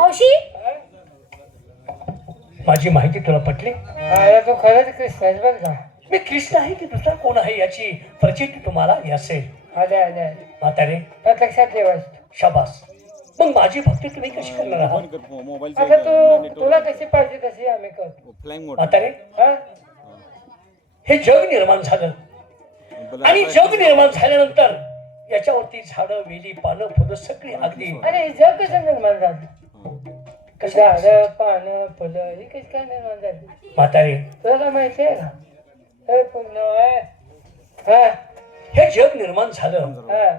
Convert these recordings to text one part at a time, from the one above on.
मावशी माझी माहिती तुला पटली? अरे तू खरंच कृष्ण बघ का. मी कृष्ण आहे की दुसरा कोण आहे याची प्रचिती तुम्हाला असेल. आले आले म्हातारे प्रत्यक्षात ठेवायचं. शाबास. मग माझी भक्ती तुम्ही कशी करणार आहात? आता तू तुला कशी पाहिजे तशी आम्ही करतो. म्हातारे हा हे जग निर्माण झालं आणि जग निर्माण झाल्यानंतर याच्यावरती झाडं वेली पानं फुलं सगळी अगदी अरे हे जग कसं निर्माण झालं. झाडं पानं फुलं ही कशी काय निर्माण झाली म्हातारे तुला काय माहिती आहे का. हे पुण्य आहे. हा हे जग निर्माण झालं हा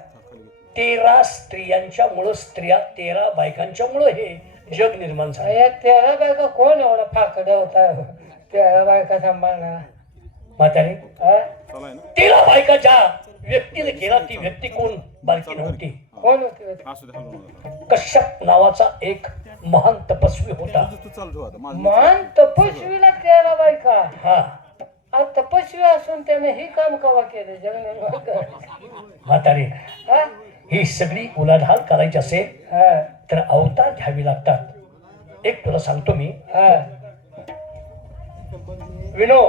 13 स्त्रियांच्यामुळं स्त्रिया 13 बायकांच्यामुळं हे जग निर्माण झालं. या 13 बायका कोण एवढा फाकडा होता 13 बायका सांभाळणार. म्हातारे हा 13 बायका ज्या व्यक्तीने केला ती व्यक्ती कोण बारकी नव्हती. कोण होती. कश्यप नावाचा एक महान तपस्वी होता. मान तपस्वीला 13 बायका. हा आज तपस्वी असून त्याने ही काम कवा केलं जग निर्माण करायचं. म्हातारे हा ही सगळी उलाढाल करायची असेल हा तर अवतार घ्यावी लागतात. एक तुला सांगतो मी हा विनो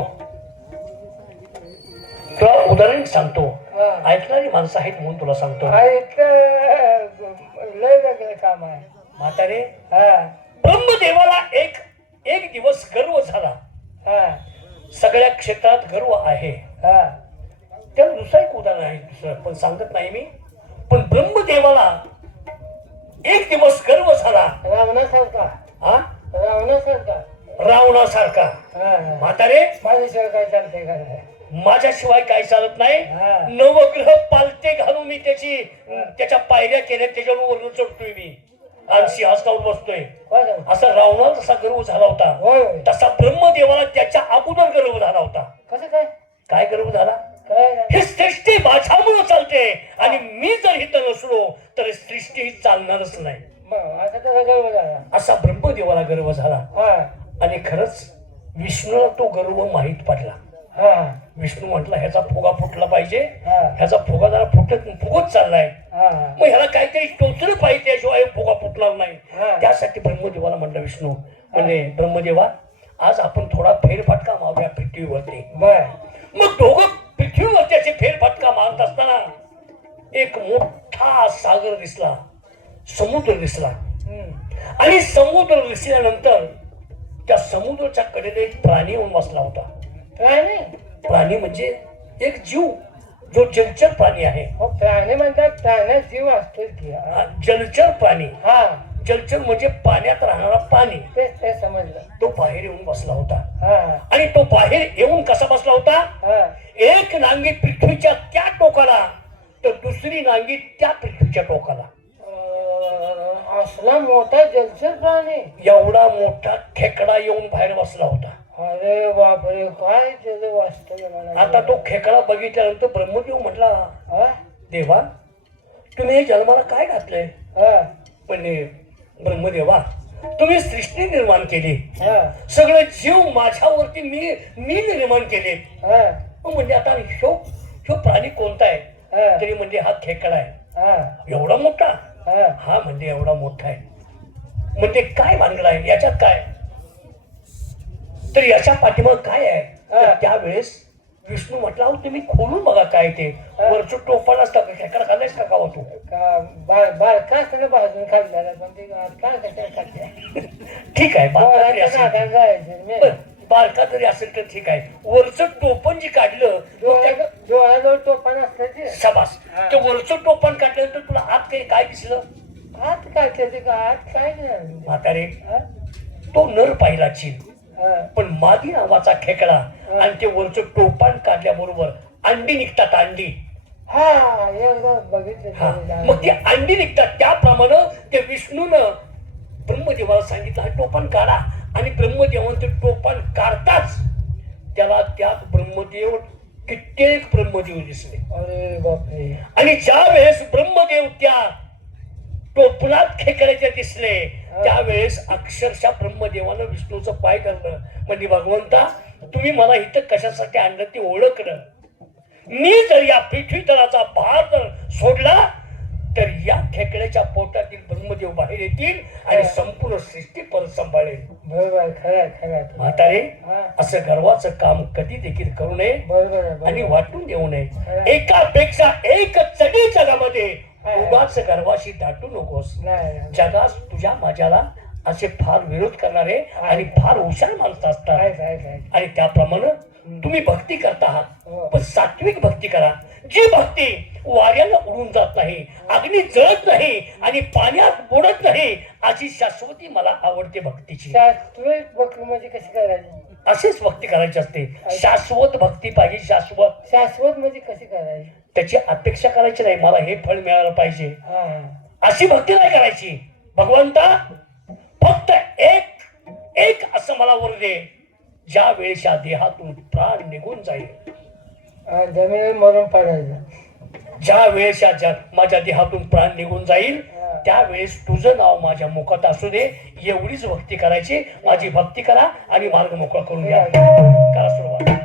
तुला उदाहरण सांगतो. हा. ऐकणारी माणसं आहेत म्हणून तुला सांगतो. लय वेगळं काम आहे. म्हातारे हा ब्रह्मदेवाला एक दिवस गर्व झाला. हा सगळ्या क्षेत्रात गर्व आहे. हा त्याला दुसरं एक उदाहरण आहे दुसरं पण सांगत नाही मी. पण ब्रह्मदेवाला एक दिवस गर्व झाला. रावणासारखा. हा रावणासारखा. रावणासारखा. हा म्हातारे माझ्याशिवाय काय चालतंय का. माझ्याशिवाय काही चालत नाही. हा. नवग्रह पालते घालून मी त्याच्या पायऱ्या केल्या त्याच्यावर वरून चढतोय मी आणि सिंहासनावर बसतोय. काय झालं? असा रावणाला जसा गर्व झाला होता होय तसा ब्रह्मदेवाला त्याच्या अगोदर गर्व झाला होता. कसं काय काय गर्व झाला? काय झालं? ही सृष्टी माझ्यामुळे चालते आणि मी जर इथं नसलो तर सृष्टी ही चालणारच नाही. मग आता त्याचा गर्व झाला. असा ब्रह्मदेवाला गर्व झाला. हा आणि खरंच विष्णूला तो गर्व माहीत पडला. हा विष्णू म्हटला ह्याचा फुगा फुटला पाहिजे. हा. ह्याचा फुगा जरा फुगत चाललाय. हा मग ह्याला काहीतरी टोचलं पाहिजे त्याशिवाय फुगा फुटणार नाही. हा. त्यासाठी ब्रह्मदेवाला म्हणलं विष्णू म्हणजे ब्रह्मदेवा आज आपण थोडा फेरफटका मारूया पृथ्वीवरती. बर मग दोघं पृथ्वीवरती असे फेरफटका मारत असताना एक मोठा सागर दिसला. समुद्र दिसला. आणि समुद्र दिसल्यानंतर त्या समुद्राच्या कडेने एक प्राणी येऊन बसला होता. प्राणी. प्राणी म्हणजे एक जीव जो जलचर प्राणी आहे. हो प्राणी म्हणतात प्राण्यात जीव असतो की. हा, जलचर प्राणी. हा जलचर म्हणजे पाण्यात राहणारा प्राणी. ते समजलं. तो बाहेर येऊन बसला होता. हा आणि तो बाहेर येऊन कसा बसला होता? हा एक नांगी पृथ्वीच्या त्या टोकाला तर दुसरी नांगी त्या पृथ्वीच्या टोकाला. असला मोठा जलचर प्राणी. एवढा मोठा खेकडा येऊन बाहेर बसला होता. अरे बापरे काय त्याचं वास्तव. आता तो खेकडा बघितल्यानंतर ब्रह्मदेव म्हटला हा देवा तुम्ही हे जन्माला काय घातलंय? हा म्हणजे ब्रह्मदेवा तुम्ही सृष्टी निर्माण केली. हा सगळे जीव माझ्यावरती मी निर्माण केले. हा म्हणजे आता ह्यो प्राणी कोणता आहे? हा तरी म्हणजे हा खेकडा आहे. हा एवढा मोठा? हा हा म्हणजे एवढा मोठा आहे. म्हणजे काय भानगड आहे याच्यात काय? तर याच्या पाठीमाग काय आहे? तर त्यावेळेस विष्णू म्हटला तुम्ही खोलून बघा काय ते. वरचं टोपण असतं का खेकडा खाल्लायस का गावा तू? बारका असतं भाजून खाल्ल्याला पण ते काय खाते. ठीक आहे बारका तरी असेल. बरं, बारका तरी असेल तर ठीक आहे. वरचं टोपण जे काढलं डोळ्याजवळ टोपण असतं ते. शाबास. ते वरचं टोपण काढल्यानंतर तुला आत काही काय दिसलं? आत काय त्याचे का आत काय नाही. म्हातारे तो नर पाहिला चीन पण मादी नावाचा खेकडा आणि ते वरचं टोपण काढल्याबरोबर अंडी निघतात. अंडी. हा हा बघितलं. मग ती अंडी निघतात. त्याप्रमाणे ते विष्णूनं ब्रह्मदेवाला सांगितलं टोपण काढा आणि ब्रह्मदेवानं ते टोपण काढताच त्याला त्यात ब्रह्मदेव कित्येक ब्रह्मदेव दिसले. अरे बापरे. आणि ज्या वेळेस ब्रह्मदेव त्या टोपणात खेकड्याचे दिसले त्यावेळेस अक्षरशः ब्रह्मदेवानं विष्णूचं पाय धरलं. म्हणजे भगवंता तुम्ही मला इथं कशासाठी आणलं ते ओळखलं. मी जर या पृथ्वी तलाचा भार जर सोडला तर या खेकड्याच्या पोटातील ब्रह्मदेव बाहेर येतील आणि संपूर्ण सृष्टी परत सांभाळेल. बरोबर, खरं खरं. म्हातारे, हा, असं गर्वाचं काम कधी देखील करू नये बरोबर आहे, आणि बरोबर. वाटून देऊ नये. एकापेक्षा एक चढी जगामध्ये उगाच गर्वाशी दाटू नकोस. नाही, नाही. जगास तुझ्या माझ्याला असे फार विरोध करणारे आणि फार हुशार माणसं असतात. आहे. आणि त्याप्रमाणे तुम्ही भक्ती करता आहात, हो. पण सात्विक भक्ती करा. जी भक्ती वाऱ्याला उडून जात नाही, अग्नी जळत नाही आणि पाण्यात बुडत नाही, अशी शाश्वती मला आवडते भक्तीची. शास्त्रीय भक्ती म्हणजे कशी करायची? अशीच भक्ती करायची असते. शाश्वत भक्ती पाहिजे. शाश्वत शाश्वत म्हणजे कशी करायची? त्याची अपेक्षा करायची नाही, मला हे फळ मिळालं पाहिजे हा, अशी भक्ती नाही करायची. भगवंता, फक्त एक असं मला वर दे, ज्या वेळेच्या देहातून प्राण निघून जाईल, जमिनीवर मरून पडायचं. ज्या वेळेच्या माझ्या देहातून प्राण निघून जाईल, त्यावेळेस तुझं नाव माझ्या मुखात असू दे, एवढीच भक्ती करायची. माझी भक्ती करा आणि मार्ग मोकळा करून घ्या. करा सुरुवात.